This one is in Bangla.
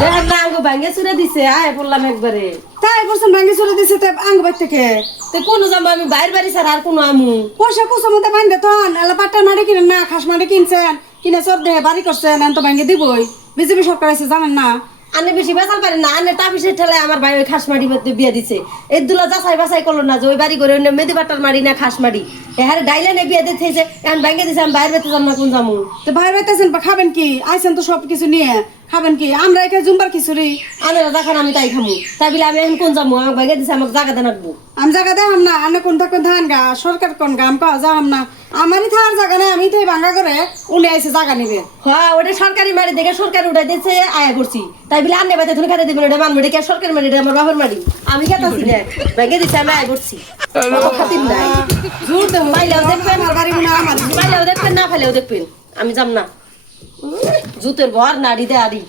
দেখেন না আঙ্গু ভাঙ্গে চুরে দিছে আয় বললাম একবারে তাই বলছেন ভাঙ্গি চলে দিছে তে আঙ্গ বাইর থেকে তো কোনো যাবো আমি বাইরে বাড়ি ছাড়া আর কোনো আমু পয়সা কুসা মতো বাইন্দে তখন এলা পাট্টার মাটি কিনেন না খাস মাটি কিনছেন কিনে চোর দেহে বাড়ি করছেন এখন তো ভাঙ্গে দিবই বিজেপি সরকার আছে জানেন না আনে বেশি বেচাল পারে না আনে টাপিসের ঠেলায় আমার ভাই ওই খাস মাটি বিয়ে দিছে এই দুলা যাচাই বাছাই করলো না যে ওই বাড়ি করে মেদি বাটার মারি না খাস মাটি এহারে ডাইলানে বিয়ে দিতেছে এখন ভাঙ্গে দিছে আমি বাইরে বেতে যাম না কোন যামু তো ভাই বাইতেছেন বা খাবেন কি আইছেন তো সব কিছু নিয়ে খাবেন কি আমরা এখানে জুম্বার খিচুড়ি আনে দেখেন আমি তাই খামু তাই বলে আমি এখন কোন যামু আমাকে ভাঙ্গে দিছে আমাকে জায়গা দেন রাখবো আমি জায়গা দেখাম না আনে কোন থাকুন ধান গা সরকার কোন গাম পাওয়া যাম না আমারই থাকার জায়গা নাই আমি তাই ভাঙ্গা করে উনি আইসে জায়গা নিবে হ্যাঁ ওটা সরকারি মারি দেখে সরকার উঠাই দিচ্ছে আয়া করছি তাই বলে আনে বাইতে তুমি খাতে দিবেন ওটা মানবো এটা কি আর সরকারি মারি এটা আমার বাবার মারি আমি খেতাছি না ভাঙ্গে দিছে আমি আয়া করছি খাতির নাই জোর দেবো পাইলেও দেখবেন আমার বাড়ি মনে হয় আমার পাইলেও দেখবেন না পাইলেও দেখবেন আমি যাম না জুতের ভর নাড়ি দে আরি